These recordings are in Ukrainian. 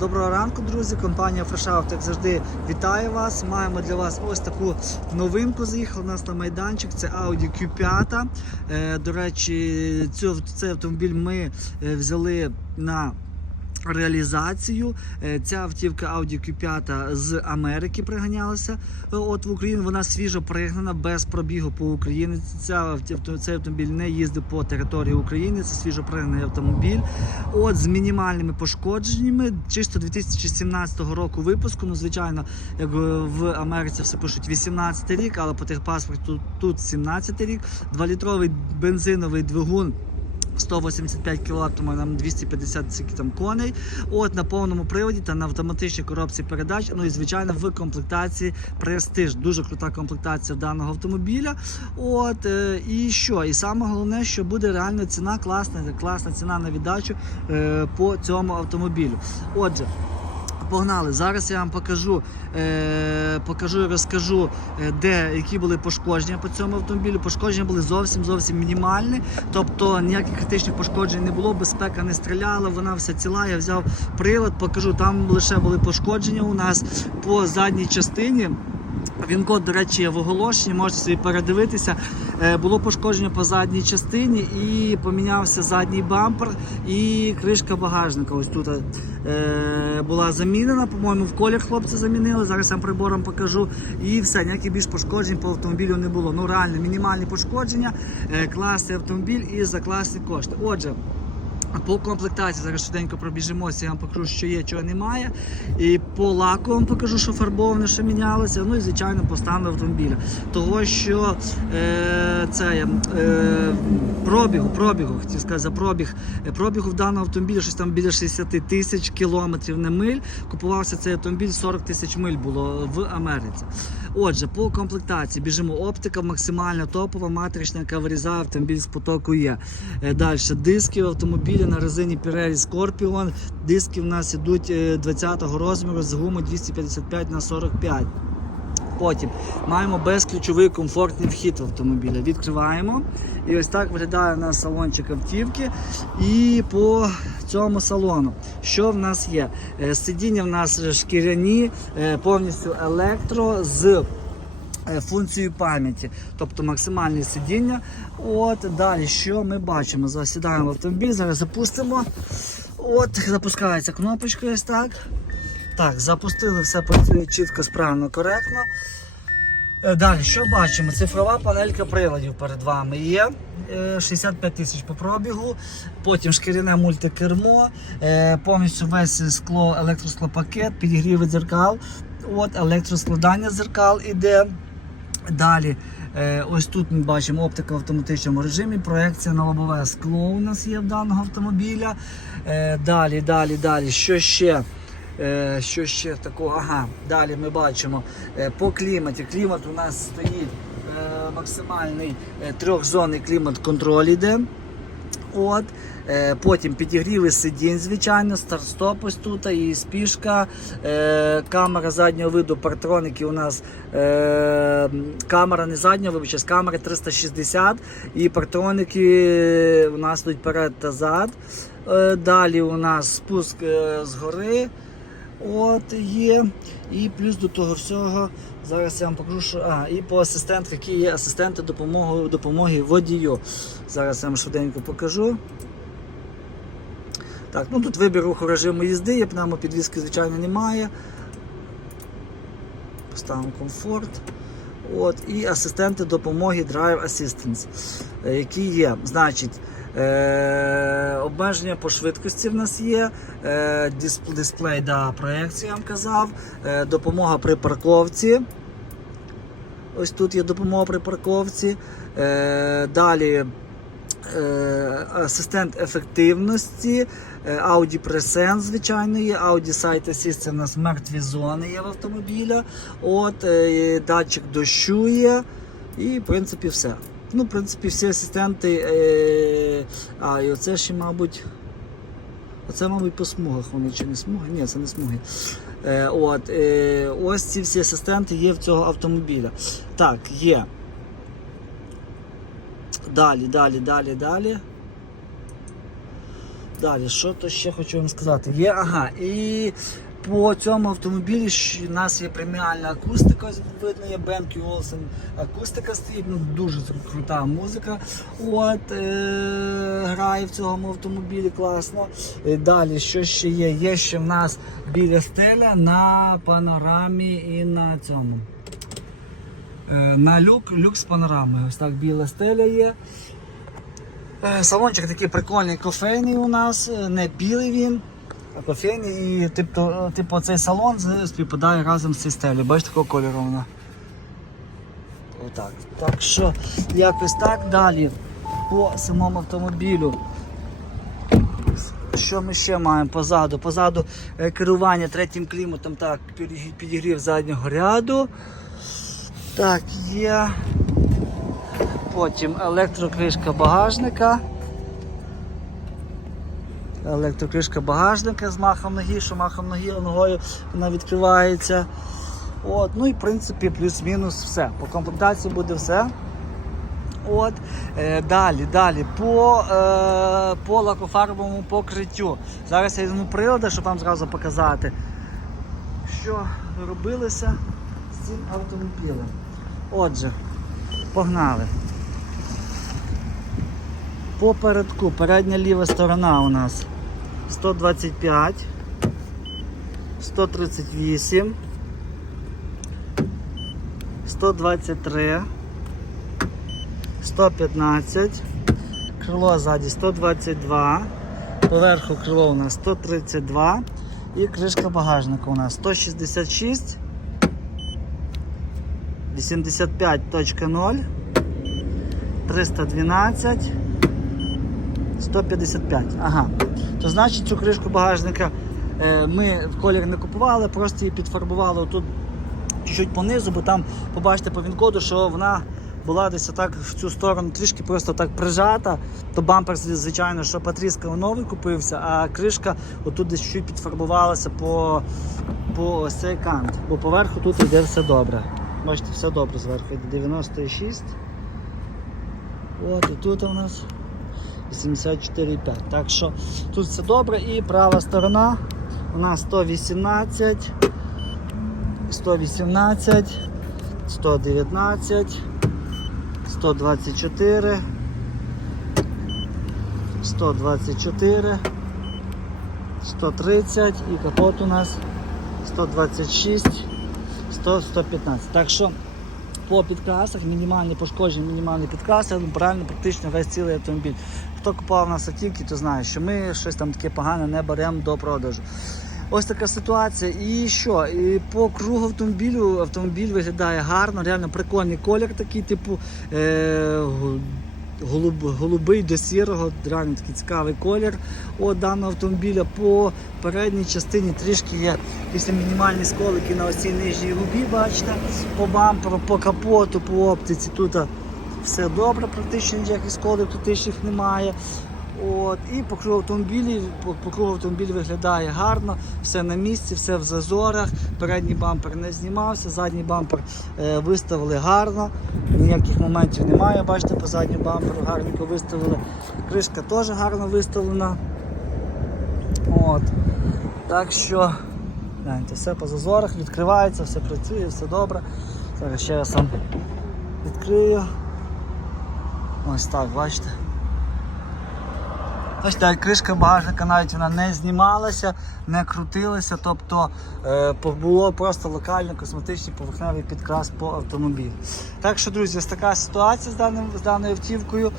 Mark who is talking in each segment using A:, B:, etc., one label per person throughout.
A: Доброго ранку, друзі. Компанія Фрешаут, як завжди, вітає вас. Маємо для вас ось таку новинку. Заїхала нас на майданчик. Це Audi Q5. Е, До речі, цей автомобіль ми е, взяли на реалізацію. Е, Ця автівка Audi Q5 з Америки приганялася. е, От в Україну вона свіжо пригнана без пробігу по Україні. Ця цей автомобіль не їздив по території України. Це свіжо пригнаний автомобіль. От з мінімальними пошкодженнями, чисто 2017 року випуску. Ну, звичайно, як е, в Америці все пишуть 18 рік, але по техпаспорту тут, тут 17 рік. 2-літровий бензиновий двигун. 185 кВт, нам 250 скільки там коней. От на повному приводі та на автоматичній коробці передач. Ну і звичайно в комплектації престиж. Дуже крута комплектація даного автомобіля. От е, і що? І саме головне, що буде реально ціна класна, класна ціна на віддачу е, по цьому автомобілю. Отже. Погнали. Зараз я вам покажу, е, покажу і розкажу, е, де які були пошкодження по цьому автомобілю. Пошкодження були зовсім зовсім мінімальні. Тобто ніяких критичних пошкоджень не було, безпека не стріляла, вона вся ціла. Я взяв прилад, покажу. Там лише були пошкодження у нас по задній частині. Він код, до речі, в оголошенні, можете собі передивитися. Е, Було пошкодження по задній частині і помінявся задній бампер і кришка багажника. Ось тут е, була замінена, по-моєму, в колір хлопці замінили. Зараз я прибором покажу. І все, ніяких більш пошкоджень по автомобілю не було. Ну реально, мінімальні пошкодження, е, класний автомобіль і за класні кошти. Отже. По комплектації зараз швиденько пробіжимося, я вам покажу, що є, чого немає. І по лаку вам покажу, що фарбоване, що мінялося. Ну і звичайно по стану автомобіля. Того, що е, це е, пробігу, пробігу, хотів сказати за пробіг. Е, Пробігу в даного автомобіля щось там біля 60 тисяч кілометрів не миль. Купувався цей автомобіль 40 тисяч миль було в Америці. Отже, по комплектації біжимо оптика, максимально топова, матрична, яка вирізає автомобіль з потоку є. Е, Далі диски в автомобілі на резині Pirelli Scorpion. Диски в нас ідуть е, 20-го розміру з гуми 255 на 45. Потім маємо безключовий комфортний вхід в автомобіля. Відкриваємо. І ось так виглядає у нас салончик автівки. І по цьому салону, що в нас є? Е, Сидіння в нас шкіряні, е, повністю електро з е, функцією пам'яті, тобто максимальне сидіння. От далі, що ми бачимо? Засідаємо в автомобіль, зараз запустимо. От, запускається кнопочка ось так. Так, запустили, все працює чітко, справно, коректно. Е, Далі, що бачимо? Цифрова панелька приладів перед вами є. Е, 65 тисяч по пробігу. Потім шкіряне мультикермо, е, повністю весь скло, електросклопакет, підігріви дзеркал. От, електроскладання дзеркал іде. Далі, е, ось тут ми бачимо оптика в автоматичному режимі, проекція на лобове скло у нас є в даного автомобіля. Е, далі, далі, далі. Що ще? Е, що ще такого? Ага, далі ми бачимо е, по кліматі. Клімат у нас стоїть е, максимальний трьохзонний клімат-контроль іде. От. Потім підігріви сидінь, звичайно, старт-стоп ось тут і спішка, камера заднього виду, партроники у нас камера не заднього, вибачте, камери 360 і партроники у нас йдуть перед та зад. Далі у нас спуск з гори. От є. І плюс до того всього, зараз я вам покажу, що. А, і по асистентах, які є асистенти допомоги, допомоги водію. Зараз я вам швиденько покажу. Так, ну тут вибір руху режиму їзди, є пневмопідвізки, звичайно, немає. Поставимо комфорт. От, і асистенти допомоги Drive Assistance, е, які є. Значить, е, обмеження по швидкості в нас є, е, дисплей да, проекції, я вам казав, е, допомога при парковці. Ось тут є допомога при парковці. Е, далі е, асистент ефективності, е, Audi Presence, звичайно, є, Audi Site Assist, це в нас мертві зони є в автомобіля. От, е, датчик дощу є. І, в принципі, все. Ну, в принципі, всі асистенти. Е, а, і оце ще, мабуть. Оце, мабуть, по смугах вони чи не смуги? Ні, це не смуги. Е, от, е, ось ці всі асистенти є в цього автомобіля. Так, є. Далі, далі, далі, далі. Далі, що то ще хочу вам сказати? Є, ага, і по цьому автомобілі у нас є преміальна акустика, видно, є Бенкі Олсен. Акустика стоїть, ну дуже крута музика. От е- грає в цьому автомобілі класно. Е, Далі, що ще є? Є ще в нас біля стеля на панорамі і на цьому. Е, На люк, люк з панорами. Ось так біла стеля є. Е, Салончик такий прикольний кофейний у нас, е, не білий він, а кофейний. І типу, типу цей салон співпадає разом з цією стелею. Бачите, такого кольору вона. Отак. Так що якось так далі по самому автомобілю. Що ми ще маємо позаду? Позаду е, керування третім кліматом, так, підігрів заднього ряду. Так, є. Потім електрокришка багажника. Електрокришка багажника з махом ноги, що махом ноги ногою вона відкривається. От, ну і в принципі плюс-мінус все. По комплектації буде все. От, е, далі, далі, по, е, по лакофарбовому покриттю. Зараз я візьму прилади, щоб вам зразу показати, що робилося з цим автомобілем. Отже, погнали. Попередку, передня ліва сторона у нас 125, 138, 123, 115, крило ззаді 122, поверху крило у нас 132 і кришка багажника у нас 166, 85.0, 312, 155. Ага. То значить цю кришку багажника е, ми в колір не купували, просто її підфарбували отут чуть-чуть понизу, бо там побачите по він-коду, що вона була десь отак в цю сторону трішки просто так прижата. То бампер, звичайно, що потріскав новий купився, а кришка отут десь чуть підфарбувалася по, по ось цей кант. Бо поверху тут йде все добре. Бачите, все добре зверху йде 96. От і тут у нас 84,5. Так що тут все добре. І права сторона. У нас 118, 118, 119, 124, 124, 130 і капот у нас 126, 100, 115. Так що по підкрасах, мінімальні пошкодження, мінімальні підкраси, правильно практично весь цілий автомобіль. Хто купував на сатівки, то знає, що ми щось там таке погане не беремо до продажу. Ось така ситуація. І що? І по кругу автомобілю автомобіль виглядає гарно, реально прикольний колір такий, типу е- голуб, голубий до сірого, реально такий цікавий колір от даного автомобіля. По передній частині трішки є якісь мінімальні сколики на ось нижній губі, бачите, по бамперу, по капоту, по оптиці. Тут все добре, практично ніяких сколів критичних немає. От, і по автомобілі, по, автомобіль виглядає гарно, все на місці, все в зазорах. Передній бампер не знімався, задній бампер е, виставили гарно, ніяких моментів немає. Бачите, по задньому бамперу гарненько виставили. Кришка теж гарно виставлена. От. Так що, гляньте, все по зазорах, відкривається, все працює, все добре. Зараз ще я сам відкрию. Ось так, бачите. Ось так, кришка багажника навіть вона не знімалася, не крутилася, тобто е, було просто локально косметичний поверхневий підкрас по автомобілю. Так що, друзі, ось така ситуація з, даним, з даною автівкою.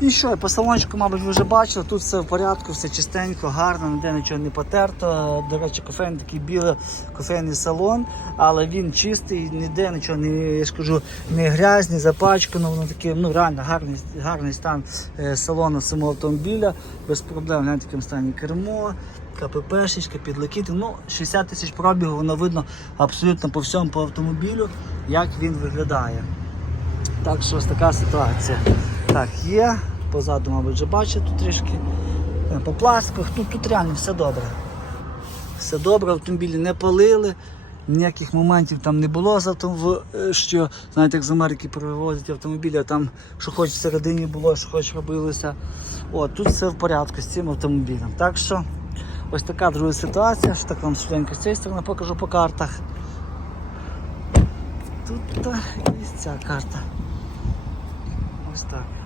A: І що, по салончику, мабуть, ви вже бачили, тут все в порядку, все чистенько, гарно, ніде нічого не потерто. До речі, кофейний такий білий кофейний салон, але він чистий, ніде нічого не, я ж кажу, не грязь, не запачкано, воно таке, ну реально гарний, гарний стан е, салону самого автомобіля, без проблем, гляньте, в стані кермо. КПП-шечка, підлокіти. Ну, 60 тисяч пробігу, воно видно абсолютно по всьому по автомобілю, як він виглядає. Так що ось така ситуація. Так, є. Позаду, мабуть, вже бачите тут трішки. Е, По пластиках, тут, тут реально все добре. Все добре, автомобілі не палили, ніяких моментів там не було е, що знаєте, як з Америки перевозять автомобілі, а там що хоч всередині було, що хоч робилося. От, тут все в порядку з цим автомобілем. Так що ось така друга ситуація, що так вам швиденько з цієї сторони покажу по картах. Тут та, ця карта. Ось так.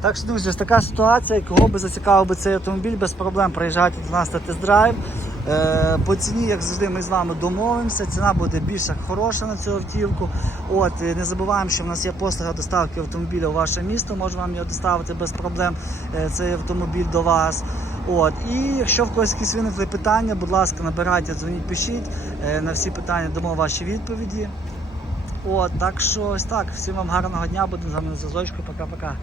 A: Так що, друзі, така ситуація, кого би зацікавив би цей автомобіль, без проблем приїжджайте до нас на тест-драйв. Е, по ціні, як завжди, ми з вами домовимося. Ціна буде більш хороша на цю автівку. От, не забуваємо, що в нас є послуга доставки автомобіля у ваше місто. Можемо вам його доставити без проблем е, цей автомобіль до вас. От, і якщо в когось якісь виникли питання, будь ласка, набирайте, дзвоніть, пишіть. Е, на всі питання дамо ваші відповіді. От, так що ось так. Всім вам гарного дня, будемо з вами на зв'язочку. Пока-пока.